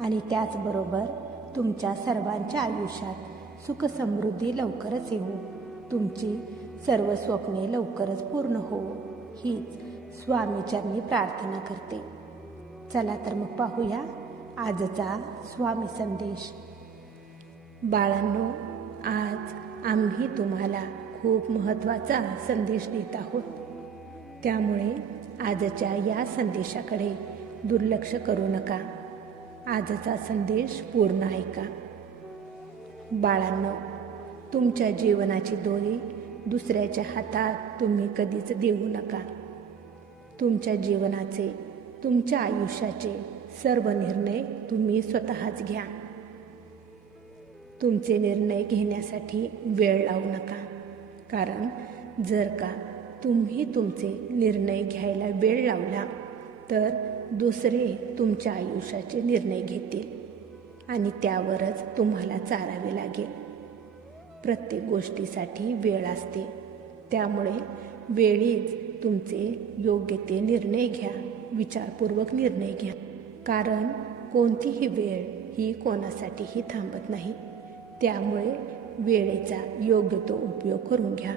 आणि त्याचबरोबर तुमच्या सर्वांच्या आयुष्यात सुख समृद्धी लवकरच येऊ तुमची सर्व स्वप्ने लवकरच पूर्ण हो. हीच स्वामीचरणी प्रार्थना करते. चला तर मग पाहूया आजचा स्वामी संदेश. बाळांनो आज आम्ही तुम्हाला खूप महत्त्वाचा संदेश देत आहोत. त्यामुळे आजच्या या संदेशाकडे दुर्लक्ष करू नका. आजचा संदेश पूर्ण ऐका. बाळांनो तुमच्या जीवनाची दोरी दुसऱ्याच्या हातात तुम्ही कधीच देऊ नका. तुमच्या जीवनाचे तुमच्या आयुष्याचे सर्व निर्णय तुम्ही स्वतःच घ्या. तुमचे निर्णय घेण्यासाठी वेळ लावू नका. कारण जर का तुम्ही तुमचे निर्णय घ्यायला वेळ लावला तर दुसरे तुमच्या आयुष्याचे निर्णय घेतील आणि त्यावरच तुम्हाला चारावे लागेल. प्रत्येक गोष्टीसाठी वेळ असते. त्यामुळे वेळीच तुमचे योग्य ते निर्णय घ्या. विचारपूर्वक निर्णय घ्या. कारण कोणतीही वेळ ही कोणासाठीही थांबत नाही. त्यामुळे वेळेचा योग्य तो उपयोग करून घ्या.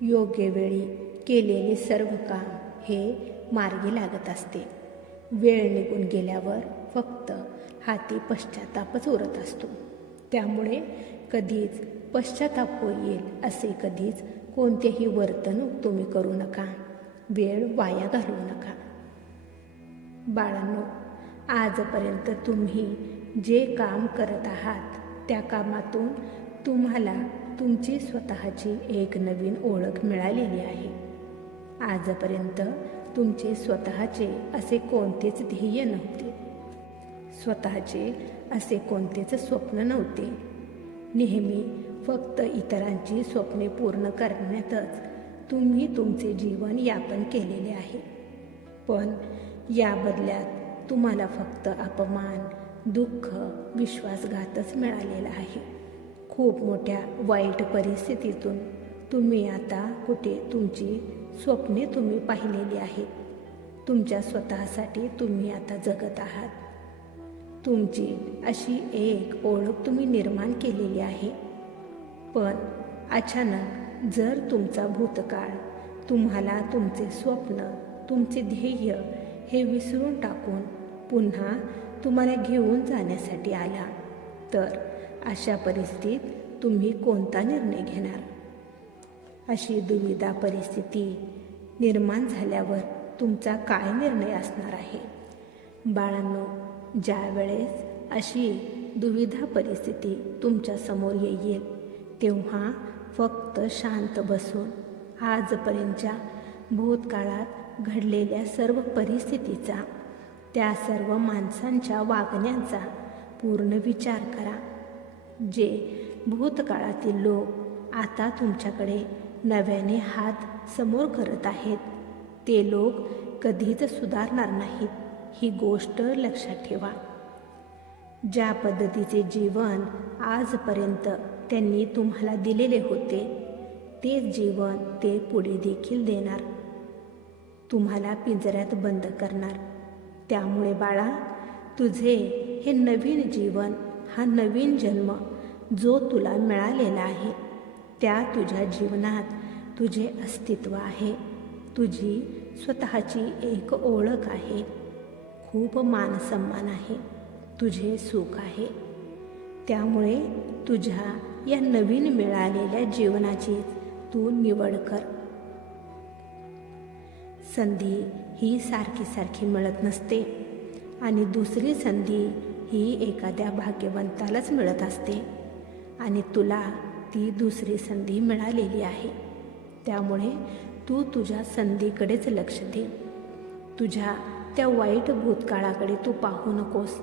योग्य वेळी केलेले सर्व काम हे मार्गी लागत असते. वेळ निघून गेल्यावर फक्त हाती पश्चातापच उरत असतो. त्यामुळे कधीच पश्चाताप होईल असे कधीच कोणतेही वर्तणूक तुम्ही करू नका. वेळ वाया घालवू नका. बाळांनो आजपर्यंत तुम्ही जे काम करत आहात त्या कामातून तुम्हाला तुमची स्वतःची एक नवीन ओळख मिळालेली आहे. आजपर्यंत तुमचे स्वतःचे असे कोणतेच ध्येय नव्हते. स्वतःचे असे कोणतेच स्वप्न नव्हते. नेहमी फक्त इतरांची स्वप्ने पूर्ण करण्यातच तुम्ही तुमचे जीवन यापन केलेले आहे. पण या बदल्यात तुम्हाला फक्त अपमान दुःख विश्वासघातच मिळालेला आहे. खूप मोठ्या वाईट परिस्थितीतून तुम्ही आता कुठे तुमची स्वप्ने तुम्ही पाहिलेली आहेत. तुमच्या स्वतःसाठी तुम्ही आता जगत आहात. तुमची अशी एक ओळख तुम्ही निर्माण केलेली आहे. पण अचानक जर तुमचा भूतकाळ तुम्हाला तुमचे स्वप्न तुमचे ध्येय हे विसरून टाकून पुन्हा तुम्हाला घेऊन जाण्यासाठी आला तर अशा परिस्थितीत तुम्ही कोणता निर्णय घेणार? अशी दुविधा परिस्थिती निर्माण झाल्यावर तुमचा काय निर्णय असणार आहे? बाळांनो ज्यावेळेस अशी दुविधा परिस्थिती तुमच्यासमोर येईल तेव्हा फक्त शांत बसून आजपर्यंतच्या भूतकाळात घडलेल्या सर्व परिस्थितीचा त्या सर्व माणसांच्या वागण्याचा पूर्ण विचार करा जे भूतकाळातील लोक आता तुमच्याकडे नव्याने हात समोर करत आहेत. ते लोक कधीच सुधारणार नाहीत. ही गोष्ट लक्षात ठेवा. ज्या पद्धतीचे जीवन आजपर्यंत त्यांनी तुम्हाला दिलेले होते तेच जीवन ते पुढे देखील देणार. तुम्हाला पिंजऱ्यात बंद करणार. त्यामुळे बाळा तुझे हे नवीन जीवन हा नवीन जन्म जो तुला मिळालेला आहे त्या तुझ्या जीवनात तुझे अस्तित्व आहे. तुझी स्वतःची एक ओळख आहे. खूप मानसन्मान आहे. तुझे सुख आहे. त्यामुळे तुझ्या या नवीन मिळालेल्या जीवनाची तू निवड कर. संधी ही सारखी सारखी मिळत नसते आणि दुसरी संधी ही एखाद्या भाग्यवंतालाच मिळत असते. आणि तुला ती दुसरी संधी मिळालेली आहे. त्यामुळे तू तुझ्या संधीकडेच लक्ष दे. तुझ्या त्या वाईट भूतकाळाकडे तू पाहू नकोस.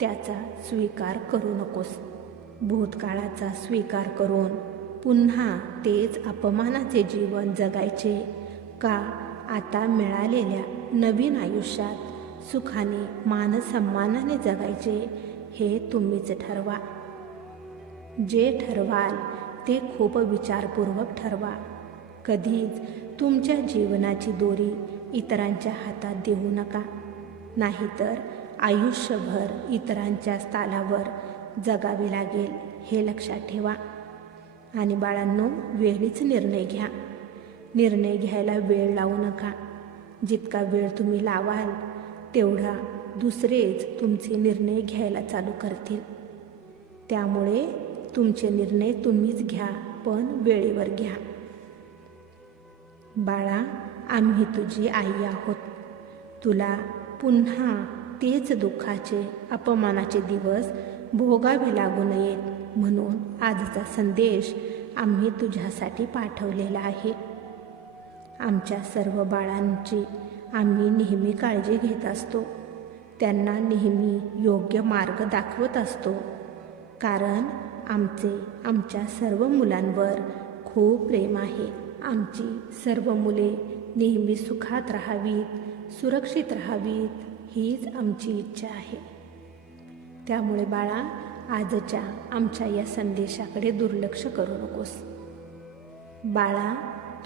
त्याचा स्वीकार करू नकोस. भूतकाळाचा स्वीकार करून पुन्हा तेच अपमानाचे जीवन जगायचे का आता मिळालेल्या नवीन आयुष्यात सुखाने मानसन्मानाने जगायचे हे तुम्हीच ठरवा. जे ठरवाल ते खूप विचारपूर्वक ठरवा. कधीच तुमच्या जीवनाची दोरी इतरांच्या हातात देऊ नका. नाहीतर आयुष्यभर इतरांच्या स्थानावर जगावे लागेल हे लक्षात ठेवा. आणि बाळांनो वेळीच निर्णय घ्या. निर्णय घ्यायला वेळ लावू नका. जितका वेळ तुम्ही लावाल तेवढा दुसरेच तुमचे निर्णय घ्यायला चालू करतील. त्यामुळे तुमचे निर्णय तुम्हीच घ्या पण वेळेवर घ्या. बाळा आम्ही तुझी आई आहोत. तुला पुन्हा तेच दुःखाचे अपमानाचे दिवस भोगावे लागू नयेत म्हणून आजचा संदेश आम्ही तुझ्यासाठी पाठवलेला आहे. आमच्या सर्व बाळांची आम्ही नेहमी काळजी घेत असतो. त्यांना नेहमी योग्य मार्ग दाखवत असतो. कारण आमचे आमच्या सर्व मुलांवर खूप प्रेम आहे. आमची सर्व मुले नेहमी सुखात राहावीत सुरक्षित राहावीत हीच आमची इच्छा आहे. त्यामुळे बाळा आजच्या आमच्या या संदेशाकडे दुर्लक्ष करू नकोस. बाळा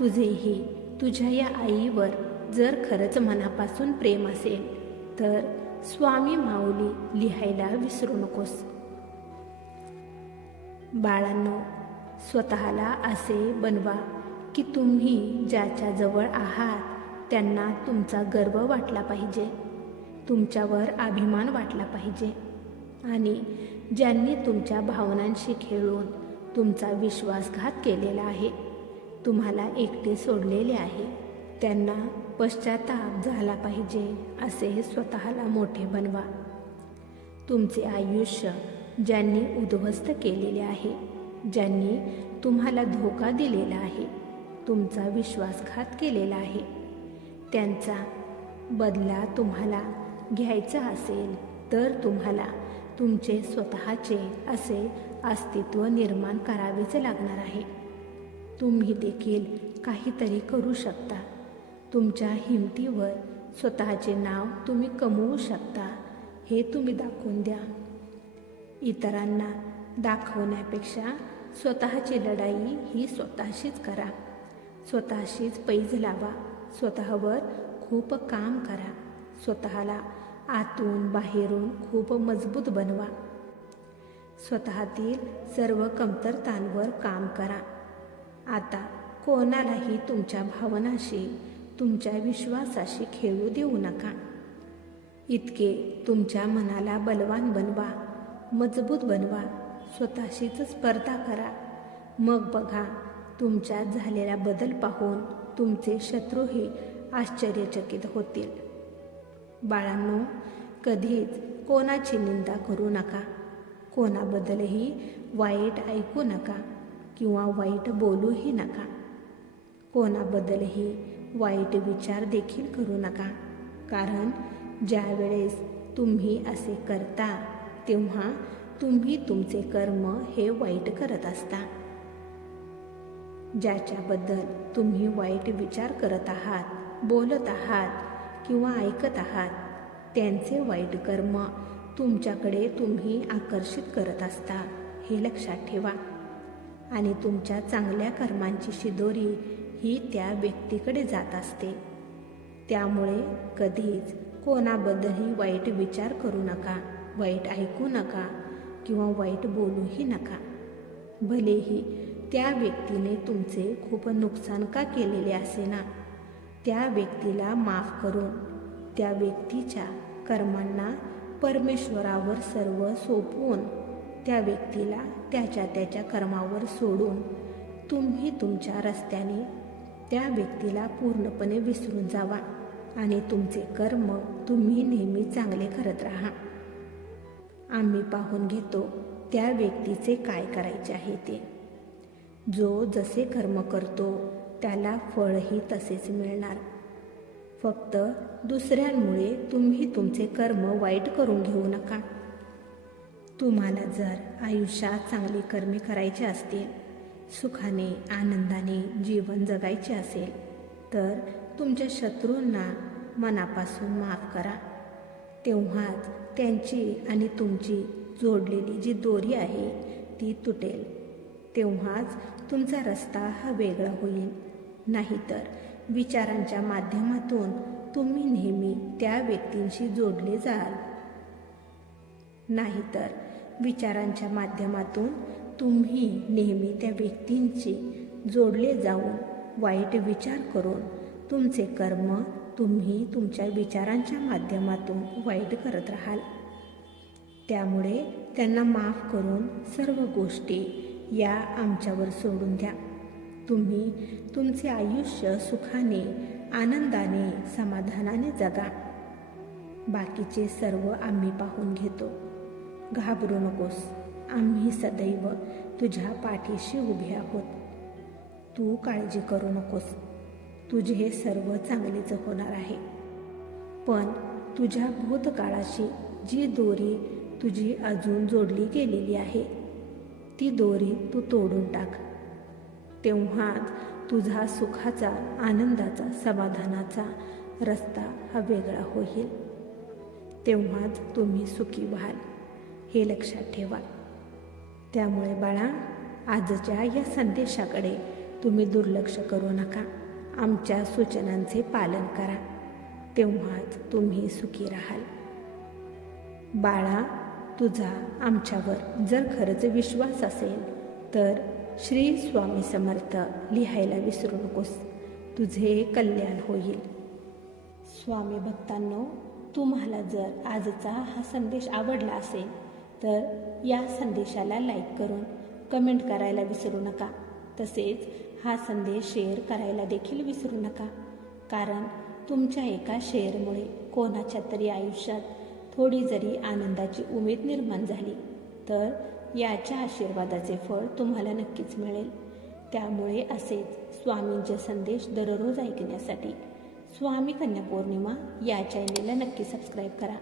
तुझेही तुझ्या या आईवर जर खरंच मनापासून प्रेम असेल तर स्वामी माऊली लिहायला विसरू नकोस. बाळांनो स्वतःला असे बनवा की तुम्ही ज्याच्या जवळ आहात त्यांना तुमचा गर्व वाटला पाहिजे तुमच्यावर अभिमान वाटला पाहिजे. आणि ज्यांनी तुमच्या भावनांशी खेळून तुमचा विश्वासघात केलेला आहे तुम्हाला एकटे सोडलेले आहे त्यांना पश्चाताप झाला पाहिजे असे स्वतःला मोठे बनवा. तुमचे आयुष्य ज्यांनी उद्ध्वस्त केलेले आहे ज्यांनी तुम्हाला धोका दिलेला आहे तुमचा विश्वासघात केलेला आहे. त्यांचा बदला तुम्हाला घ्यायचा असेल तर तुम्हाला तुमचे स्वतःचे असे अस्तित्व निर्माण करावेच लागणार आहे. तुम्ही देखील काहीतरी करू शकता. तुमच्या हिमतीवर स्वतःचे नाव तुम्ही कमवू शकता हे तुम्ही दाखवून द्या. इतरांना दाखवण्यापेक्षा स्वतःची लढाई ही स्वतःशीच करा. स्वतःशीच पैज लावा. स्वतःवर खूप काम करा. स्वतःला आतून बाहेरून खूप मजबूत बनवा. स्वतःतील सर्व कमतरतांवर काम करा. आता कोणालाही तुमच्या भावनाशी तुमच्या विश्वासाशी खेळू देऊ नका. इतके तुमच्या मनाला बलवान बनवा. मजबूत बनवा. स्वतःशीच स्पर्धा करा. मग बघा तुमच्यात झालेला बदल पाहून तुमचे शत्रूही आश्चर्यचकित होतील. बाळांनो कधीच कोणाची निंदा करू नका. कोणाबद्दलही वाईट ऐकू नका किंवा वाईट बोलूही नका. कोणाबद्दलही वाईट विचार देखील करू नका. कारण ज्यावेळेस तुम्ही असे करता तेव्हा तुम्ही तुमचे कर्म हे वाईट करत असता. ज्याच्याबद्दल तुम्ही वाईट विचार करत आहात बोलत आहात किंवा ऐकत आहात त्यांचे वाईट कर्म तुमच्याकडे तुम्ही आकर्षित करत असता हे लक्षात ठेवा. आणि तुमच्या चांगल्या कर्मांची शिदोरी ही त्या व्यक्तीकडे जात असते. त्यामुळे कधीच कोणाबद्दलही वाईट विचार करू नका. वाईट ऐकू नका किंवा वाईट बोलूही नका. भलेही त्या व्यक्तीने तुमचे खूप नुकसान का केलेले असे ना? त्या व्यक्तीला माफ करून त्या व्यक्तीच्या कर्मांना परमेश्वरावर सर्व सोपवून त्या व्यक्तीला त्याच्या त्याच्या कर्मावर सोडून तुम्ही तुमच्या रस्त्याने त्या व्यक्तीला पूर्णपणे विसरून जावा आणि तुमचे कर्म तुम्ही नेहमी चांगले करत राहा. आम्ही पाहून घेतो त्या व्यक्तीचे काय करायचे आहे ते. जो जसे कर्म करतो त्याला फळही तसेच मिळणार. फक्त दुसऱ्यांमुळे तुम्ही तुमचे कर्म वाईट करून घेऊ नका. तुम्हाला जर आयुष्यात चांगली कर्मे करायचे असतील सुखाने आनंदाने जीवन जगायचे असेल तर तुमच्या शत्रूंना मनापासून माफ करा. तेव्हाच त्यांची आणि तुमची जोडलेली जी दोरी आहे ती तुटेल. तेव्हाच तुमचा रस्ता हा वेगळा होईल. नाहीतर विचारांच्या माध्यमातून तुम्ही नेहमी त्या व्यक्तींशी जोडले जाल. नाहीतर विचारांच्या माध्यमातून तुम्ही नेहमी त्या व्यक्तींशी जोडले जाऊन वाईट विचार करून तुमचे कर्म तुम्ही तुमच्या विचारांच्या माध्यमातून वाईट करत राहाल. त्यामुळे त्यांना माफ करून सर्व गोष्टी या आमच्यावर सोडून द्या. तुम्ही तुमचे आयुष्य सुखाने आनंदाने समाधानाने जगा. बाकीचे सर्व आम्ही पाहून घेतो. घाबरू नकोस. आम्ही सदैव तुझ्या पाठीशी उभे आहोत. तू काळजी करू नकोस. तुझे हे सर्व चांगलेच होणार आहे. पण तुझ्या भूतकाळाशी जी दोरी तुझी अजून जोडली गेलेली आहे ती दोरी तू तोडून टाक. तेव्हाच तुझा सुखाचा आनंदाचा समाधानाचा रस्ता हा वेगळा होईल. तेव्हाच तुम्ही सुखी व्हाल हे लक्षात ठेवा. त्यामुळे बाळा आजच्या या संदेशाकडे तुम्ही दुर्लक्ष करू नका. आमच्या सूचनांचे पालन करा. तेव्हाच तुम्ही सुखी राहाल. बाळा तुझा आमच्यावर जर खरंच विश्वास असेल तर श्री स्वामी समर्थ लिहायला विसरू नकोस. तुझे कल्याण होईल. स्वामी भक्तांनो तुम्हाला जर आजचा हा संदेश आवडला असेल तर या संदेशाला लाईक करून कमेंट करायला विसरू नका. तसेच हा संदेश शेअर करायला देखील विसरू नका. कारण तुमच्या एका शेअरमुळे कोणाच्या तरी आयुष्यात थोडी जरी आनंदाची उमेद निर्माण झाली तर याच्या आशीर्वादाचे फळ तुम्हाला नक्कीच मिळेल. त्यामुळे असेच स्वामींचे संदेश दररोज ऐकण्यासाठी स्वामी कन्या पौर्णिमा या चॅनेलला नक्की सबस्क्राईब करा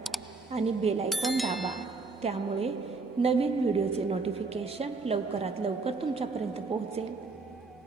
आणि बेल आयकॉन दाबा. त्यामुळे नवीन व्हिडिओचे नोटिफिकेशन लवकरात लवकर तुमच्यापर्यंत पोहोचेल.